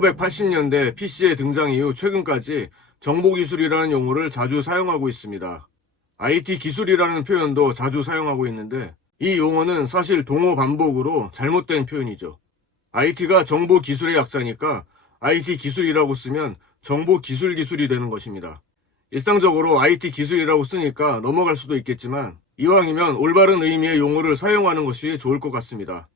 1980년대 PC의 등장 이후 최근까지 정보기술이라는 용어를 자주 사용하고 있습니다. IT 기술이라는 표현도 자주 사용하고 있는데 이 용어는 사실 동어 반복으로 잘못된 표현이죠. IT가 정보기술의 약자니까 IT 기술이라고 쓰면 정보기술이 되는 것입니다. 일상적으로 IT 기술이라고 쓰니까 넘어갈 수도 있겠지만 이왕이면 올바른 의미의 용어를 사용하는 것이 좋을 것 같습니다.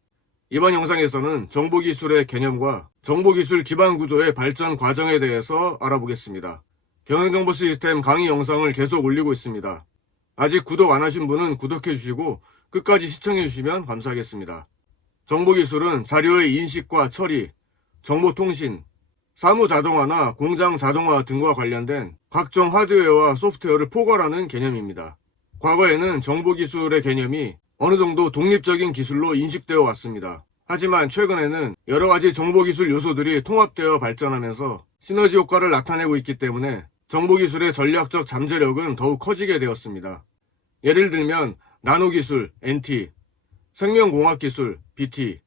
이번 영상에서는 정보기술의 개념과 정보기술 기반 구조의 발전 과정에 대해서 알아보겠습니다. 경영정보 시스템 강의 영상을 계속 올리고 있습니다. 아직 구독 안 하신 분은 구독해 주시고 끝까지 시청해 주시면 감사하겠습니다. 정보기술은 자료의 인식과 처리, 정보통신, 사무 자동화나 공장 자동화 등과 관련된 각종 하드웨어와 소프트웨어를 포괄하는 개념입니다. 과거에는 정보기술의 개념이 어느 정도 독립적인 기술로 인식되어 왔습니다. 하지만 최근에는 여러 가지 정보기술 요소들이 통합되어 발전하면서 시너지 효과를 나타내고 있기 때문에 정보기술의 전략적 잠재력은 더욱 커지게 되었습니다. 예를 들면 나노기술 NT, 생명공학기술 BT,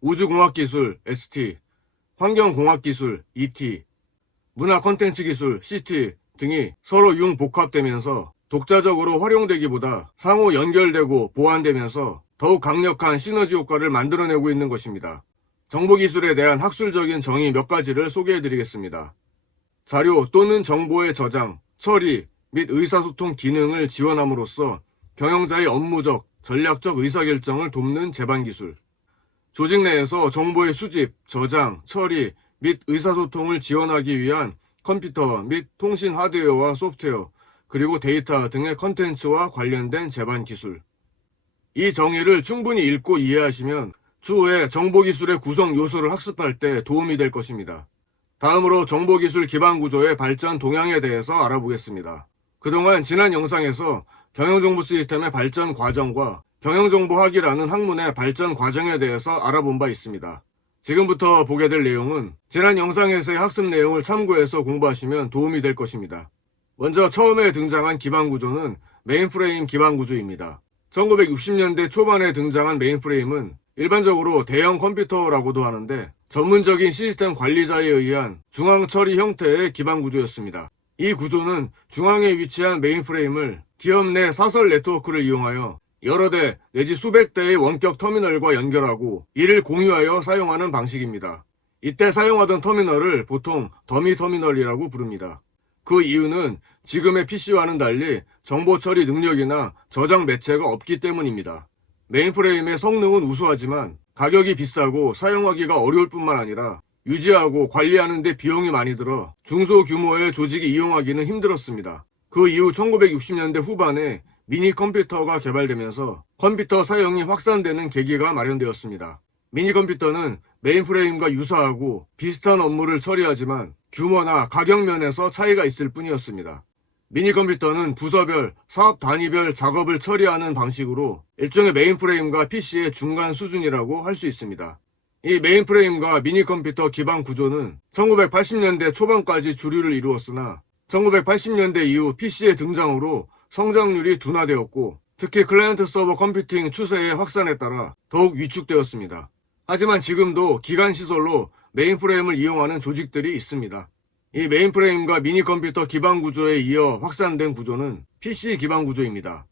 우주공학기술 ST, 환경공학기술 ET, 문화 콘텐츠 기술 CT 등이 서로 융복합되면서 독자적으로 활용되기보다 상호 연결되고 보완되면서 더욱 강력한 시너지 효과를 만들어내고 있는 것입니다. 정보기술에 대한 학술적인 정의 몇 가지를 소개해드리겠습니다. 자료 또는 정보의 저장, 처리 및 의사소통 기능을 지원함으로써 경영자의 업무적, 전략적 의사결정을 돕는 제반기술. 조직 내에서 정보의 수집, 저장, 처리 및 의사소통을 지원하기 위한 컴퓨터 및 통신 하드웨어와 소프트웨어, 그리고 데이터 등의 컨텐츠와 관련된 제반기술. 이 정의를 충분히 읽고 이해하시면 추후에 정보기술의 구성 요소를 학습할 때 도움이 될 것입니다. 다음으로 정보기술 기반 구조의 발전 동향에 대해서 알아보겠습니다. 그동안 지난 영상에서 경영정보 시스템의 발전 과정과 경영정보학이라는 학문의 발전 과정에 대해서 알아본 바 있습니다. 지금부터 보게 될 내용은 지난 영상에서의 학습 내용을 참고해서 공부하시면 도움이 될 것입니다. 먼저 처음에 등장한 기반 구조는 메인프레임 기반 구조입니다. 1960년대 초반에 등장한 메인프레임은 일반적으로 대형 컴퓨터라고도 하는데 전문적인 시스템 관리자에 의한 중앙 처리 형태의 기반 구조였습니다. 이 구조는 중앙에 위치한 메인프레임을 기업 내 사설 네트워크를 이용하여 여러 대 내지 수백 대의 원격 터미널과 연결하고 이를 공유하여 사용하는 방식입니다. 이때 사용하던 터미널을 보통 더미 터미널이라고 부릅니다. 그 이유는 지금의 PC와는 달리 정보 처리 능력이나 저장 매체가 없기 때문입니다. 메인프레임의 성능은 우수하지만 가격이 비싸고 사용하기가 어려울 뿐만 아니라 유지하고 관리하는 데 비용이 많이 들어 중소규모의 조직이 이용하기는 힘들었습니다. 그 이후 1960년대 후반에 미니 컴퓨터가 개발되면서 컴퓨터 사용이 확산되는 계기가 마련되었습니다. 미니 컴퓨터는 메인프레임과 유사하고 비슷한 업무를 처리하지만 규모나 가격 면에서 차이가 있을 뿐이었습니다. 미니 컴퓨터는 부서별, 사업 단위별 작업을 처리하는 방식으로 일종의 메인프레임과 PC의 중간 수준이라고 할 수 있습니다. 이 메인프레임과 미니 컴퓨터 기반 구조는 1980년대 초반까지 주류를 이루었으나 1980년대 이후 PC의 등장으로 성장률이 둔화되었고 특히 클라이언트 서버 컴퓨팅 추세의 확산에 따라 더욱 위축되었습니다. 하지만 지금도 기간 시설로 메인프레임을 이용하는 조직들이 있습니다. 이 메인프레임과 미니 컴퓨터 기반 구조에 이어 확산된 구조는 PC 기반 구조입니다.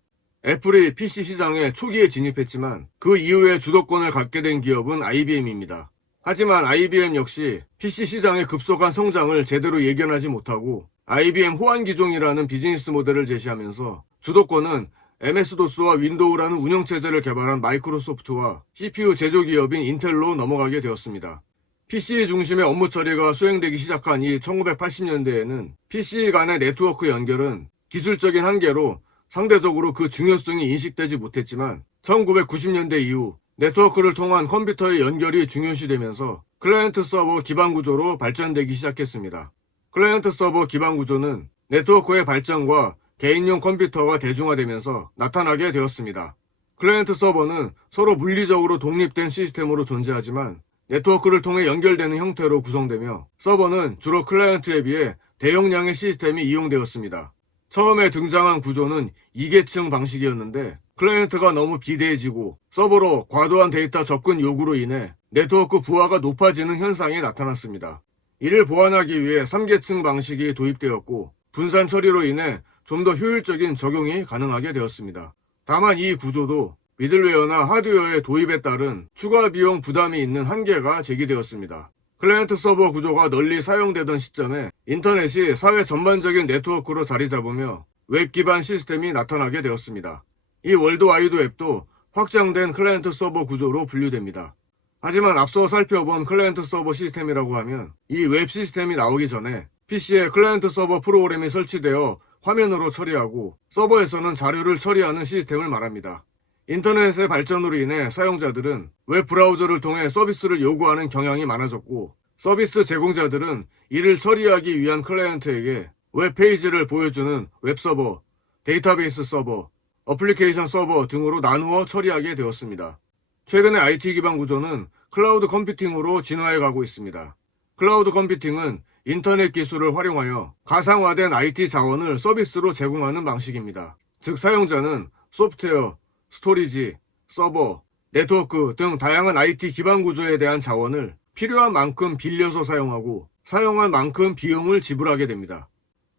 애플이 PC 시장에 초기에 진입했지만 그 이후에 주도권을 갖게 된 기업은 IBM입니다. 하지만 IBM 역시 PC 시장의 급속한 성장을 제대로 예견하지 못하고 IBM 호환기종이라는 비즈니스 모델을 제시하면서 주도권은 MS-DOS와 윈도우라는 운영체제를 개발한 마이크로소프트와 CPU 제조기업인 인텔로 넘어가게 되었습니다. PC 중심의 업무 처리가 수행되기 시작한 이 1980년대에는 PC 간의 네트워크 연결은 기술적인 한계로 상대적으로 그 중요성이 인식되지 못했지만 1990년대 이후 네트워크를 통한 컴퓨터의 연결이 중요시되면서 클라이언트 서버 기반 구조로 발전되기 시작했습니다. 클라이언트 서버 기반 구조는 네트워크의 발전과 개인용 컴퓨터가 대중화되면서 나타나게 되었습니다. 클라이언트 서버는 서로 물리적으로 독립된 시스템으로 존재하지만 네트워크를 통해 연결되는 형태로 구성되며 서버는 주로 클라이언트에 비해 대용량의 시스템이 이용되었습니다. 처음에 등장한 구조는 이계층 방식이었는데 클라이언트가 너무 비대해지고 서버로 과도한 데이터 접근 요구로 인해 네트워크 부하가 높아지는 현상이 나타났습니다. 이를 보완하기 위해 3계층 방식이 도입되었고 분산 처리로 인해 좀 더 효율적인 적용이 가능하게 되었습니다. 다만 이 구조도 미들웨어나 하드웨어의 도입에 따른 추가 비용 부담이 있는 한계가 제기되었습니다. 클라이언트 서버 구조가 널리 사용되던 시점에 인터넷이 사회 전반적인 네트워크로 자리 잡으며 웹 기반 시스템이 나타나게 되었습니다. 이 월드와이드 웹도 확장된 클라이언트 서버 구조로 분류됩니다. 하지만 앞서 살펴본 클라이언트 서버 시스템이라고 하면 이 웹 시스템이 나오기 전에 PC에 클라이언트 서버 프로그램이 설치되어 화면으로 처리하고 서버에서는 자료를 처리하는 시스템을 말합니다. 인터넷의 발전으로 인해 사용자들은 웹 브라우저를 통해 서비스를 요구하는 경향이 많아졌고 서비스 제공자들은 이를 처리하기 위한 클라이언트에게 웹 페이지를 보여주는 웹 서버, 데이터베이스 서버, 어플리케이션 서버 등으로 나누어 처리하게 되었습니다. 최근의 IT 기반 구조는 클라우드 컴퓨팅으로 진화해 가고 있습니다. 클라우드 컴퓨팅은 인터넷 기술을 활용하여 가상화된 IT 자원을 서비스로 제공하는 방식입니다. 즉 사용자는 소프트웨어, 스토리지, 서버, 네트워크 등 다양한 IT 기반 구조에 대한 자원을 필요한 만큼 빌려서 사용하고 사용한 만큼 비용을 지불하게 됩니다.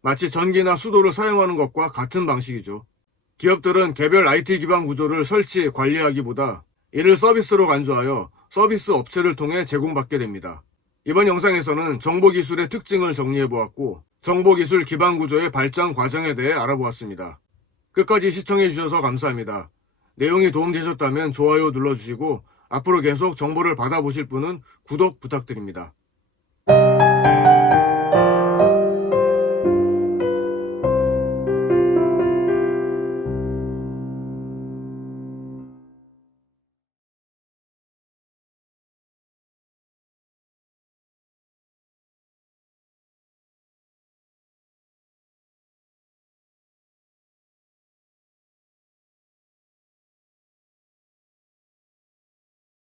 마치 전기나 수도를 사용하는 것과 같은 방식이죠. 기업들은 개별 IT 기반 구조를 설치, 관리하기보다 이를 서비스로 간주하여 서비스 업체를 통해 제공받게 됩니다. 이번 영상에서는 정보기술의 특징을 정리해보았고 정보기술 기반 구조의 발전 과정에 대해 알아보았습니다. 끝까지 시청해주셔서 감사합니다. 내용이 도움되셨다면 좋아요 눌러주시고 앞으로 계속 정보를 받아보실 분은 구독 부탁드립니다.